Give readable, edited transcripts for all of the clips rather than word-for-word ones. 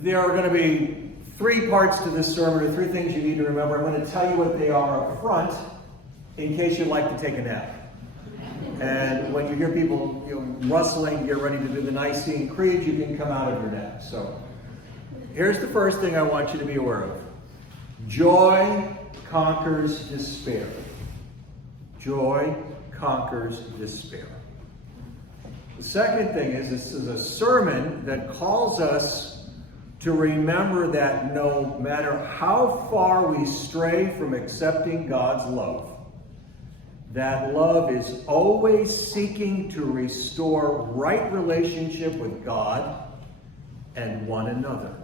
There are going to be three parts to this sermon, or three things you need to remember. I'm going to tell you what they are up front in case you'd like to take a nap. And when you hear people rustling, get ready to do the Nicene Creed, you can come out of your nap. So here's the first thing I want you to be aware of. Joy conquers despair. Joy conquers despair. The second thing is, this is a sermon that calls us to remember that no matter how far we stray from accepting God's love, that love is always seeking to restore right relationship with God and one another.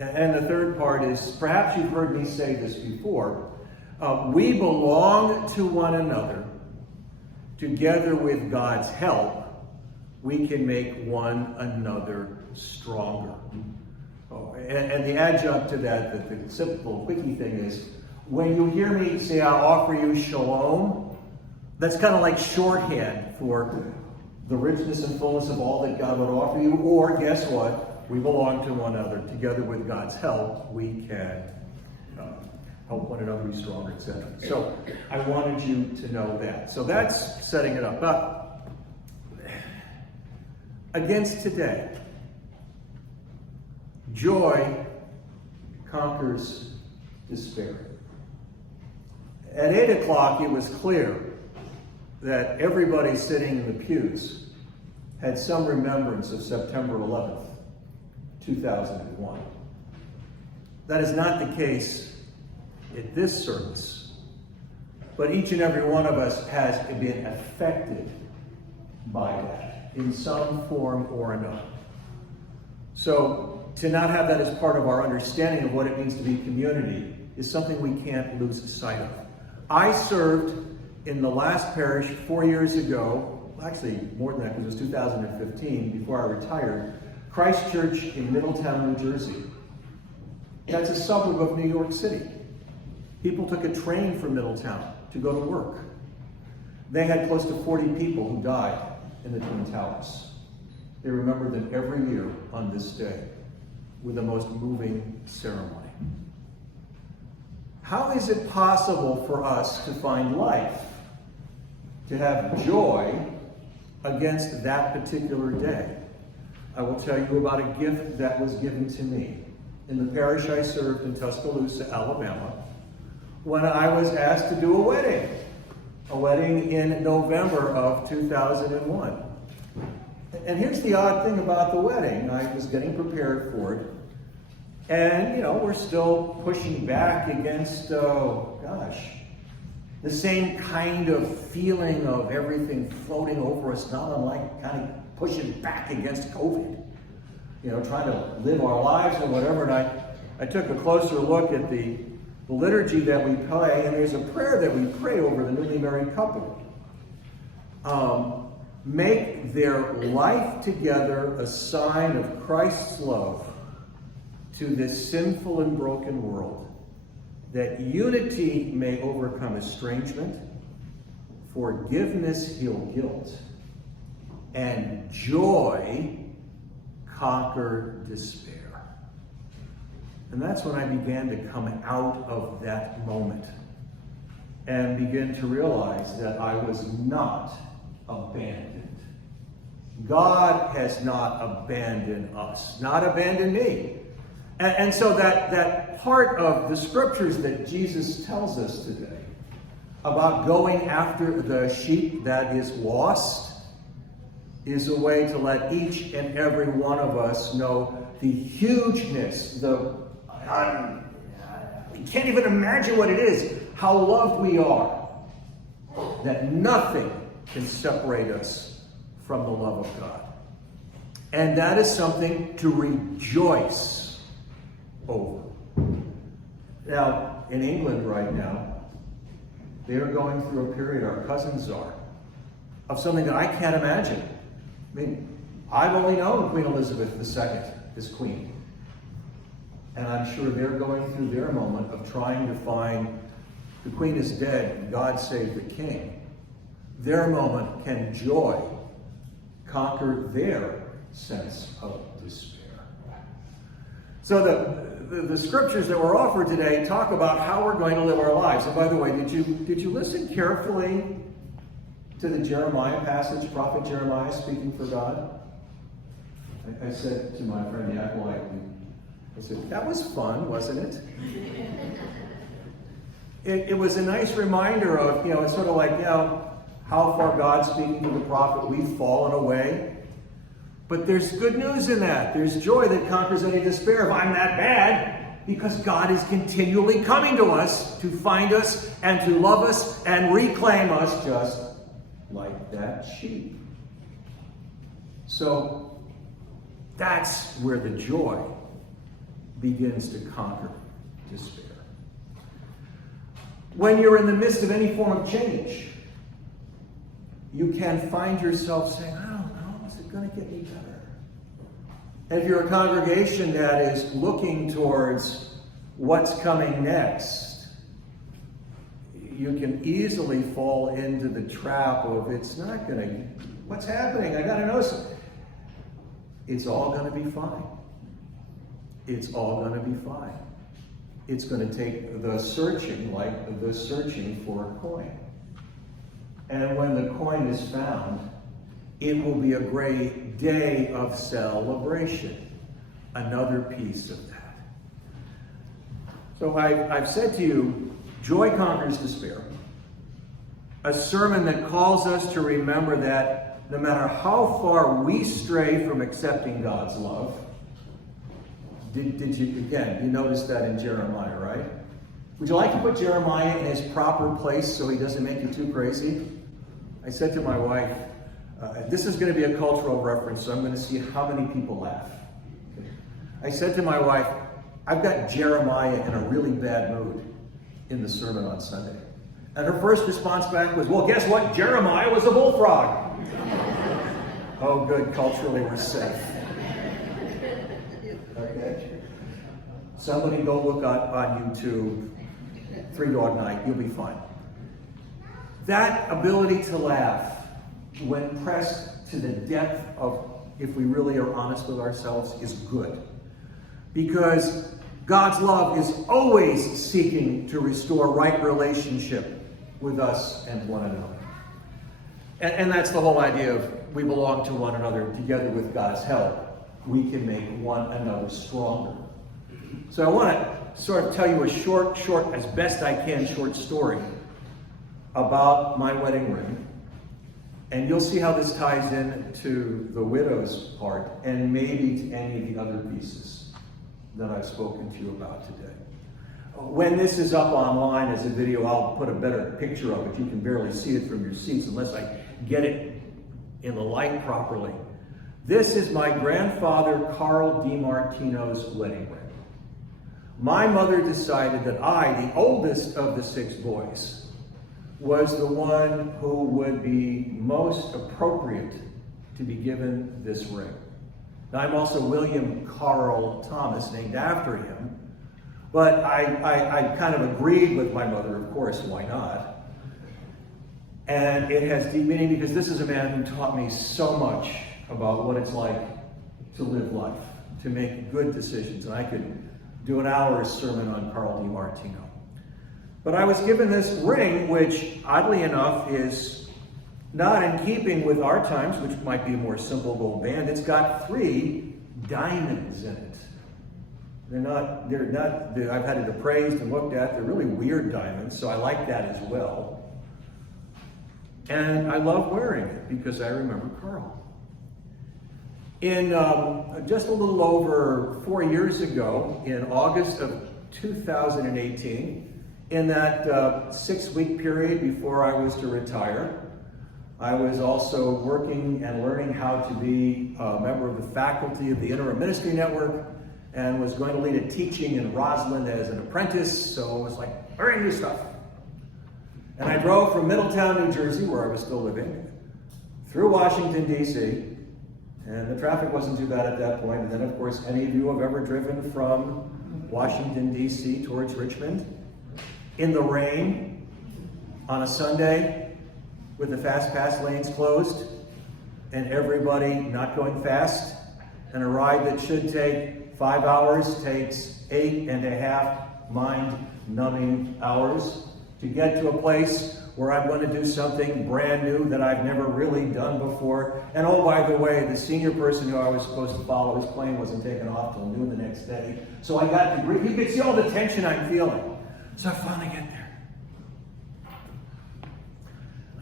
And the third part is, perhaps you've heard me say this before, we belong to one another. Together with God's help, we can make one another stronger. Oh, and the adjunct to that, the simple, quickie thing is, when you hear me say, I'll offer you shalom, that's kind of like shorthand for the richness and fullness of all that God would offer you. Or, guess what? We belong to one another. Together with God's help, we can help one another be stronger, etc. So, I wanted you to know that. So that's setting it up. But against today, joy conquers despair. At 8 o'clock, it was clear that everybody sitting in the pews had some remembrance of September 11th, 2001. That is not the case at this service, but each and every one of us has been affected by that in some form or another. So to not have that as part of our understanding of what it means to be community is something we can't lose sight of. I served in the last parish 4 years ago, actually more than that because it was 2015, before I retired, Christ Church in Middletown, New Jersey. That's a suburb of New York City. People took a train from Middletown to go to work. They had close to 40 people who died in the Twin Towers. They remember them every year on this day with the most moving ceremony. How is it possible for us to find life, to have joy against that particular day? I will tell you about a gift that was given to me in the parish I served in Tuscaloosa, Alabama, when I was asked to do a wedding in November of 2001. And here's the odd thing about the wedding. I was getting prepared for it. And, we're still pushing back against, the same kind of feeling of everything floating over us, not unlike kind of pushing back against COVID. Trying to live our lives and whatever. And I took a closer look at the liturgy that we pray, and there's a prayer that we pray over the newly married couple. Make their life together a sign of Christ's love to this sinful and broken world, that unity may overcome estrangement, forgiveness heal guilt, and joy conquer despair. And that's when I began to come out of that moment and begin to realize that I was not abandoned. God has not abandoned us, not abandoned me. And so that part of the scriptures that Jesus tells us today about going after the sheep that is lost is a way to let each and every one of us know the hugeness, we can't even imagine what it is, how loved we are, that nothing can separate us from the love of God. And that is something to rejoice over. Now, in England right now, they are going through a period, our cousins are, of something that I can't imagine. I mean, I've only known Queen Elizabeth II as queen. And I'm sure they're going through their moment of trying to find the queen is dead, God save the king. Their moment, can joy conquer their sense of despair? So the scriptures that were offered today talk about how we're going to live our lives. And by the way, did you listen carefully to the Jeremiah passage, Prophet Jeremiah speaking for God? I said to my friend the acolyte, I said, that was fun, wasn't it? It was a nice reminder of, it's sort of like, how far God's speaking to the prophet, we've fallen away. But there's good news in that. There's joy that conquers any despair if I'm that bad, because God is continually coming to us to find us and to love us and reclaim us just like that sheep. So that's where the joy begins to conquer despair. When you're in the midst of any form of change, you can find yourself saying, I don't know, is it going to get any better? And if you're a congregation that is looking towards what's coming next, you can easily fall into the trap of it's not going to, what's happening? I got to know something. It's all going to be fine. It's all going to be fine. It's going to take the searching, like the searching for a coin. And when the coin is found, it will be a great day of celebration. Another piece of that. So I've said to you, joy conquers despair. A sermon that calls us to remember that no matter how far we stray from accepting God's love, did you notice that in Jeremiah, right? Would you like to put Jeremiah in his proper place so he doesn't make you too crazy? I said to my wife, this is going to be a cultural reference, so I'm going to see how many people laugh. I said to my wife, I've got Jeremiah in a really bad mood in the sermon on Sunday. And her first response back was, well, guess what? Jeremiah was a bullfrog. Oh, good. Culturally, we're safe. Okay. Somebody go look on YouTube, Three Dog Night. You'll be fine. That ability to laugh when pressed to the depth of, if we really are honest with ourselves, is good. Because God's love is always seeking to restore right relationship with us and one another. And that's the whole idea of we belong to one another. Together with God's help, we can make one another stronger. So I want to sort of tell you a short, as best I can, short story about my wedding ring. And you'll see how this ties in to the widow's part and maybe to any of the other pieces that I've spoken to you about today. When this is up online as a video, I'll put a better picture of it. You can barely see it from your seats unless I get it in the light properly. This is my grandfather, Carl DiMartino's wedding ring. My mother decided that I, the oldest of the 6 boys, was the one who would be most appropriate to be given this ring. Now, I'm also William Carl Thomas, named after him, but I kind of agreed with my mother, of course, why not? And it has deep meaning because this is a man who taught me so much about what it's like to live life, to make good decisions. And I could do an hour's sermon on Carl DiMartino. But I was given this ring, which, oddly enough, is not in keeping with our times, which might be a more simple gold band. It's got 3 diamonds in it. They're not, I've had it appraised and looked at. They're really weird diamonds, so I like that as well. And I love wearing it because I remember Carl. In just a little over 4 years ago, in August of 2018, in that 6-week period before I was to retire, I was also working and learning how to be a member of the faculty of the Interim Ministry Network and was going to lead a teaching in Roslyn as an apprentice, so it was like very new stuff. And I drove from Middletown, New Jersey, where I was still living, through Washington, D.C., and the traffic wasn't too bad at that point. And then, of course, any of you have ever driven from Washington, D.C. towards Richmond in the rain on a Sunday with the fast pass lanes closed and everybody not going fast, and a ride that should take 5 hours takes 8.5 mind-numbing hours to get to a place where I'm going to do something brand new that I've never really done before. And oh, by the way, the senior person who I was supposed to follow, his plane wasn't taking off till noon the next day. So I got to grief. You can see all the tension I'm feeling. So I finally get there.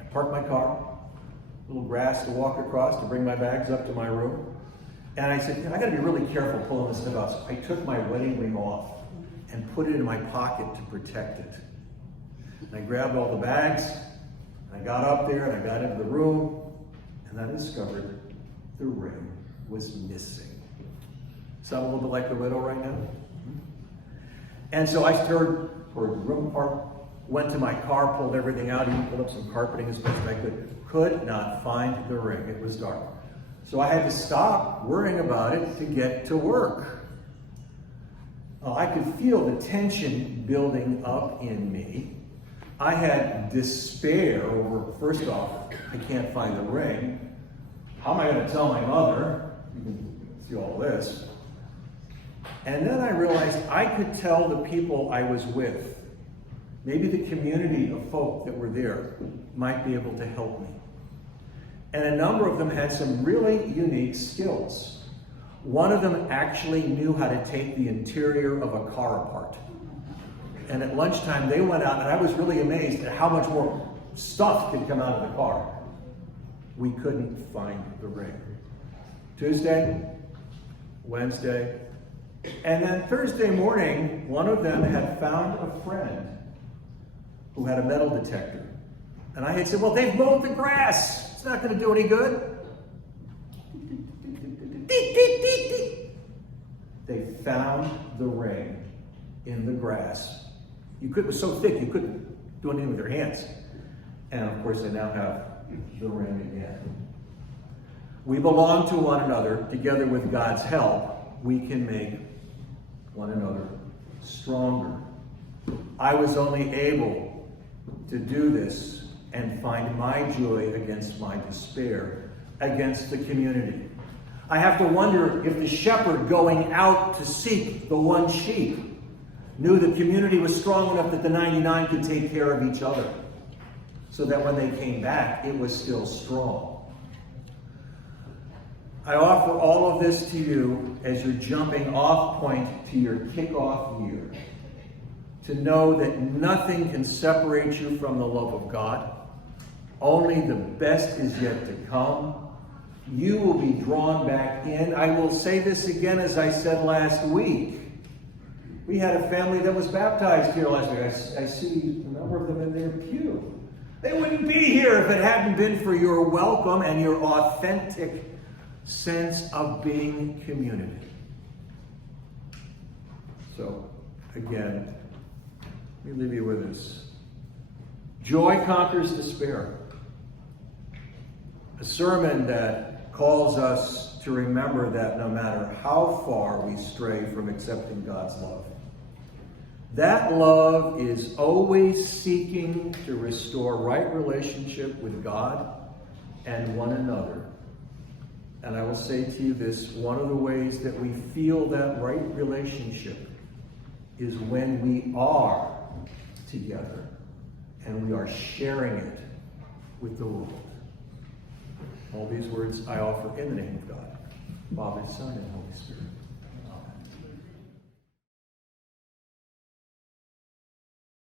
I park my car, a little grass to walk across to bring my bags up to my room. And I said, I got to be really careful pulling this stuff out. So I took my wedding ring off and put it in my pocket to protect it. And I grabbed all the bags, and I got up there, and I got into the room, and I discovered the ring was missing. Sound a little bit like the widow right now? And so I toward the room part, went to my car, pulled everything out, even pulled up some carpeting as best I could not find the ring. It was dark. So I had to stop worrying about it to get to work. I could feel the tension building up in me. I had despair over, first off, I can't find the ring. How am I going to tell my mother? You can see all this. And then I realized I could tell the people I was with, maybe the community of folk that were there, might be able to help me. And a number of them had some really unique skills. One of them actually knew how to take the interior of a car apart. And at lunchtime, they went out, and I was really amazed at how much more stuff could come out of the car. We couldn't find the ring. Tuesday, Wednesday, and then Thursday morning, one of them had found a friend who had a metal detector. And I had said, well, they've mowed the grass. It's not going to do any good. They found the ring in the grass. It was so thick you couldn't do anything with your hands. And of course, they now have the ring again. We belong to one another. Together with God's help, we can make one another stronger. I was only able to do this and find my joy against my despair, against the community. I have to wonder if the shepherd going out to seek the one sheep knew the community was strong enough that the 99 could take care of each other, so that when they came back, it was still strong. I offer all of this to you as your jumping off point to your kickoff year, to know that nothing can separate you from the love of God. Only the best is yet to come. You will be drawn back in. I will say this again as I said last week. We had a family that was baptized here last week. I see a number of them in their pew. They wouldn't be here if it hadn't been for your welcome and your authentic sense of being community. So, again, let me leave you with this. Joy conquers despair. A sermon that calls us to remember that no matter how far we stray from accepting God's love, that love is always seeking to restore right relationship with God and one another. And I will say to you this, one of the ways that we feel that right relationship is when we are together and we are sharing it with the world. All these words I offer in the name of God, Father, Son, and Holy Spirit.